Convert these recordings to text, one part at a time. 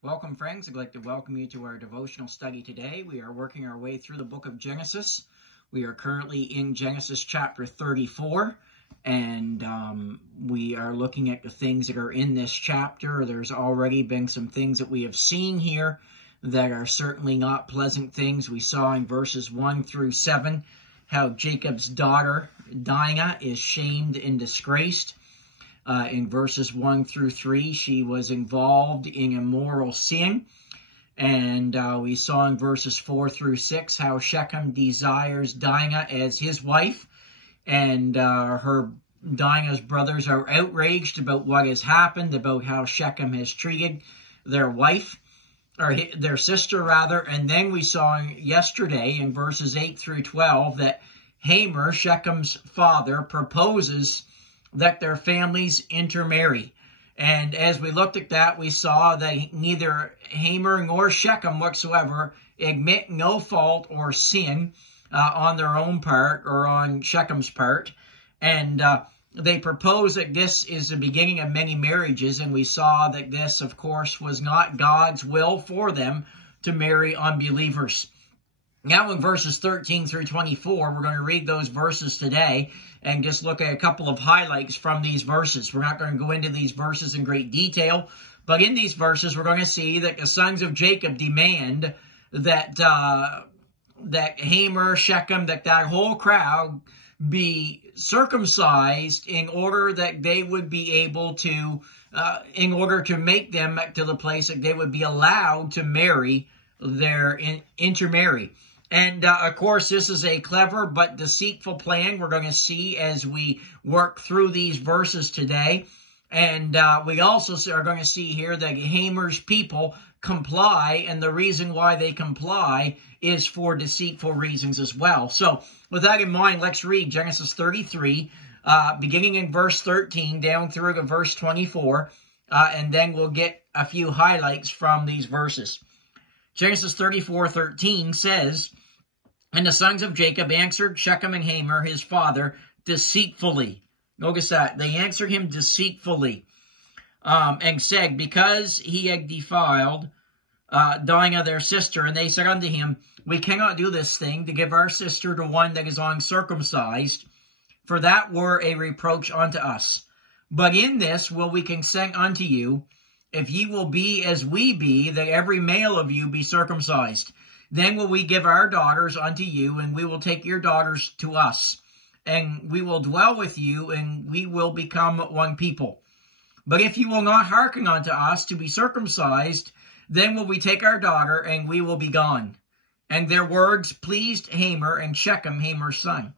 Welcome, friends. I'd like to welcome you to our devotional study today. We are working our way through the book of Genesis. We are currently in Genesis chapter 34, and we are looking at the things that are in this chapter. There's already been some things that we have seen here that are certainly not pleasant things. We saw in verses 1 through 7 how Jacob's daughter, Dinah, is shamed and disgraced. In verses 1 through 3, she was involved in immoral sin. And we saw in verses 4 through 6 how Shechem desires Dinah as his wife. And Dinah's brothers are outraged about what has happened, about how Shechem has treated their wife, or their sister rather. And then we saw yesterday in verses 8 through 12 that Hamor, Shechem's father, proposes that their families intermarry. And as we looked at that, we saw that neither Hamor nor Shechem whatsoever admit no fault or sin on their own part or on Shechem's part. And they propose that this is the beginning of many marriages. And we saw that this, of course, was not God's will for them to marry unbelievers. Now in verses 13 through 24, we're going to read those verses today and just look at a couple of highlights from these verses. We're not going to go into these verses in great detail, but in these verses, we're going to see that the sons of Jacob demand that that Hamor, Shechem, that whole crowd be circumcised in order that they would be able to, in order to make them to the place that they would be allowed to marry intermarry. And, of course, this is a clever but deceitful plan we're going to see as we work through these verses today. And we also are going to see here that Hamor's people comply, and the reason why they comply is for deceitful reasons as well. So, with that in mind, let's read Genesis 33, beginning in verse 13 down through to verse 24, and then we'll get a few highlights from these verses. Genesis 34:13 says, "And the sons of Jacob answered Shechem and Hamor, his father, deceitfully." Notice that. They answered him deceitfully, and said, because he had defiled Dinah their sister. And they said unto him, "We cannot do this thing, to give our sister to one that is uncircumcised, for that were a reproach unto us. But in this will we consent unto you, if ye will be as we be, that every male of you be circumcised. Then will we give our daughters unto you, and we will take your daughters to us. And we will dwell with you, and we will become one people. But if you will not hearken unto us to be circumcised, then will we take our daughter, and we will be gone." And their words pleased Hamor and Shechem, Hamor's son.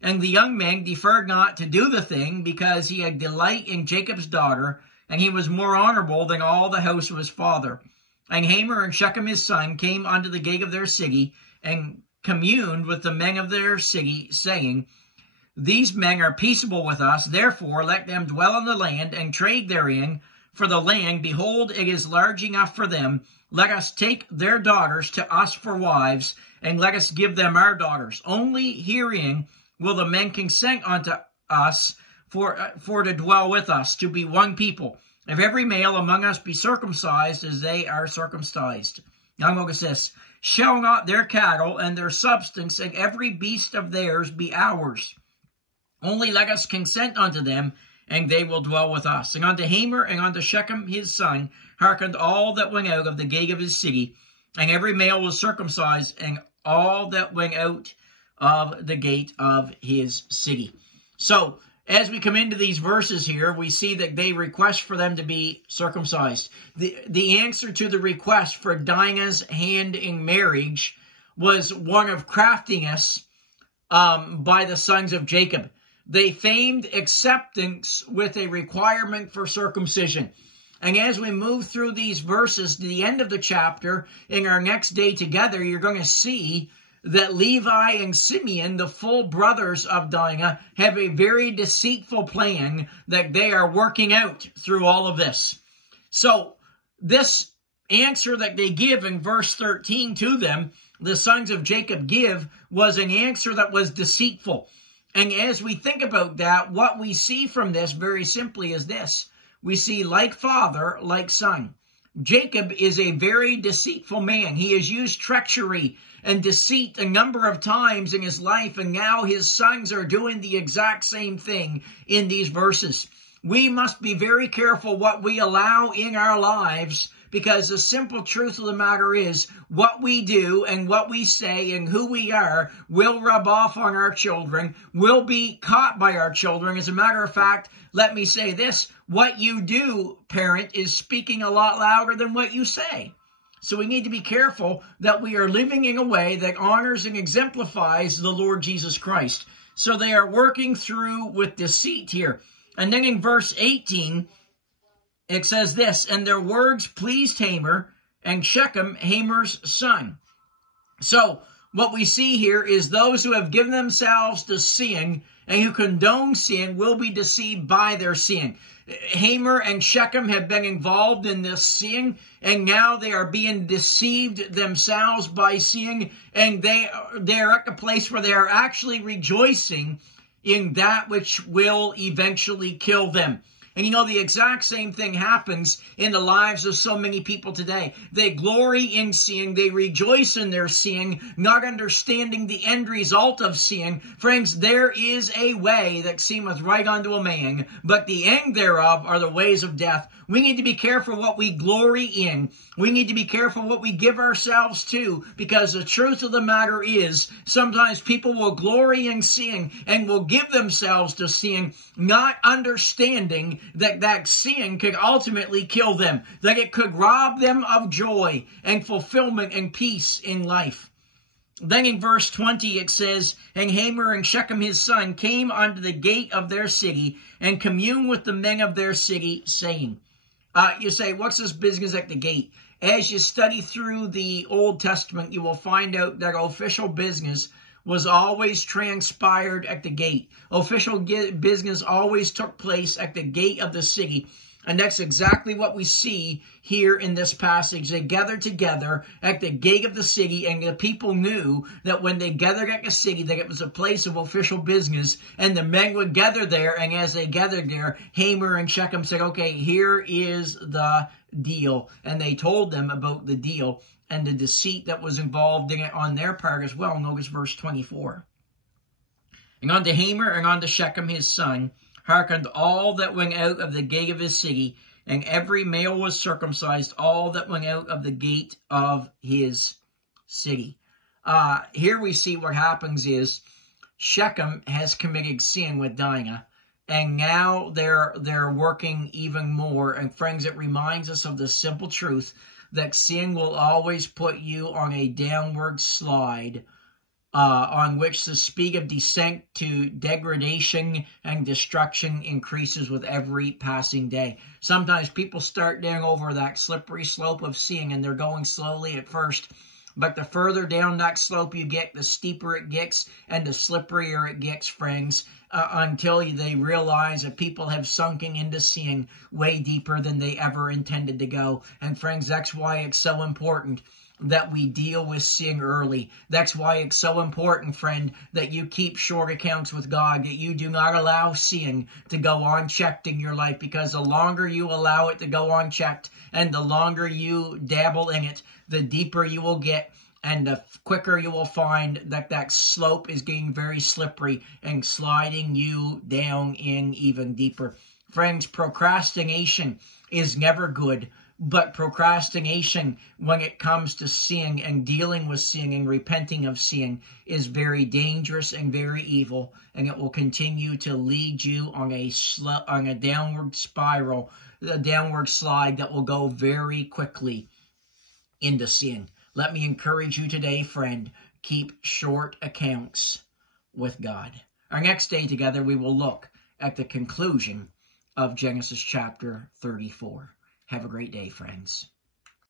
And the young man deferred not to do the thing, because he had delight in Jacob's daughter, and he was more honorable than all the house of his father. And Hamor and Shechem his son came unto the gate of their city, and communed with the men of their city, saying, "These men are peaceable with us, therefore let them dwell in the land, and trade therein. For the land, behold, it is large enough for them. Let us take their daughters to us for wives, and let us give them our daughters. Only herein will the men consent unto us, for to dwell with us, to be one people. If every male among us be circumcised as they are circumcised." Now notice this. "Shall not their cattle and their substance and every beast of theirs be ours? Only let us consent unto them, and they will dwell with us. And unto Hamor and unto Shechem his son hearkened all that went out of the gate of his city, and every male was circumcised, and all that went out of the gate of his city." So, as we come into these verses here, we see that they request for them to be circumcised. The answer to the request for Dinah's hand in marriage was one of craftiness by the sons of Jacob. They feigned acceptance with a requirement for circumcision. And as we move through these verses to the end of the chapter, in our next day together, you're going to see that Levi and Simeon, the full brothers of Dinah, have a very deceitful plan that they are working out through all of this. So, this answer that they give in verse 13 to them, the sons of Jacob give, was an answer that was deceitful. And as we think about that, what we see from this very simply is this. We see like father, like son. Jacob is a very deceitful man. He has used treachery and deceit a number of times in his life, and now his sons are doing the exact same thing in these verses. We must be very careful what we allow in our lives, because the simple truth of the matter is what we do and what we say and who we are will rub off on our children, will be caught by our children. As a matter of fact, let me say this, what you do, parent, is speaking a lot louder than what you say. So we need to be careful that we are living in a way that honors and exemplifies the Lord Jesus Christ. So they are working through with deceit here. And then in verse 18, it says this, and their words pleased Hamor, and Shechem, Hamor's son. So what we see here is those who have given themselves to sin and who condone sin will be deceived by their sin. Hamor and Shechem have been involved in this sin, and now they are being deceived themselves by sin, and they are at the place where they are actually rejoicing in that which will eventually kill them. And you know, the exact same thing happens in the lives of so many people today. They glory in sin. They rejoice in their sin, not understanding the end result of sin. Friends, there is a way that seemeth right unto a man, but the end thereof are the ways of death. We need to be careful what we glory in. We need to be careful what we give ourselves to, because the truth of the matter is sometimes people will glory in sin and will give themselves to sin, not understanding that sin could ultimately kill them, that it could rob them of joy and fulfillment and peace in life. Then in verse 20 it says, and Hamor and Shechem his son came unto the gate of their city and communed with the men of their city, saying, you say, what's this business at the gate? As you study through the Old Testament, you will find out that official business was always transpired at the gate. Official business always took place at the gate of the city. And that's exactly what we see here in this passage. They gathered together at the gate of the city, and the people knew that when they gathered at the city, that it was a place of official business, and the men would gather there, and as they gathered there, Hamor and Shechem said, okay, here is the deal. And they told them about the deal and the deceit that was involved in it on their part as well. Notice verse 24. And unto Hamor and unto Shechem his son hearkened all that went out of the gate of his city, and every male was circumcised, all that went out of the gate of his city. Here we see what happens is Shechem has committed sin with Dinah, and now they're working even more. And friends, it reminds us of the simple truth that sin will always put you on a downward slide, on which the speed of descent to degradation and destruction increases with every passing day. Sometimes people start down over that slippery slope of sin, and they're going slowly at first. But the further down that slope you get, the steeper it gets and the slipperier it gets, friends, until they realize that people have sunken into sin way deeper than they ever intended to go. And friends, that's why it's so important that we deal with sin early. That's why it's so important, friend, that you keep short accounts with God, that you do not allow sin to go unchecked in your life, because the longer you allow it to go unchecked and the longer you dabble in it, the deeper you will get, and the quicker you will find that that slope is getting very slippery and sliding you down in even deeper. Friends, procrastination is never good. But procrastination, when it comes to sin and dealing with sin and repenting of sin, is very dangerous and very evil, and it will continue to lead you on a downward spiral, a downward slide that will go very quickly into sin. Let me encourage you today, friend, keep short accounts with God. Our next day together, we will look at the conclusion of Genesis chapter 34. Have a great day, friends.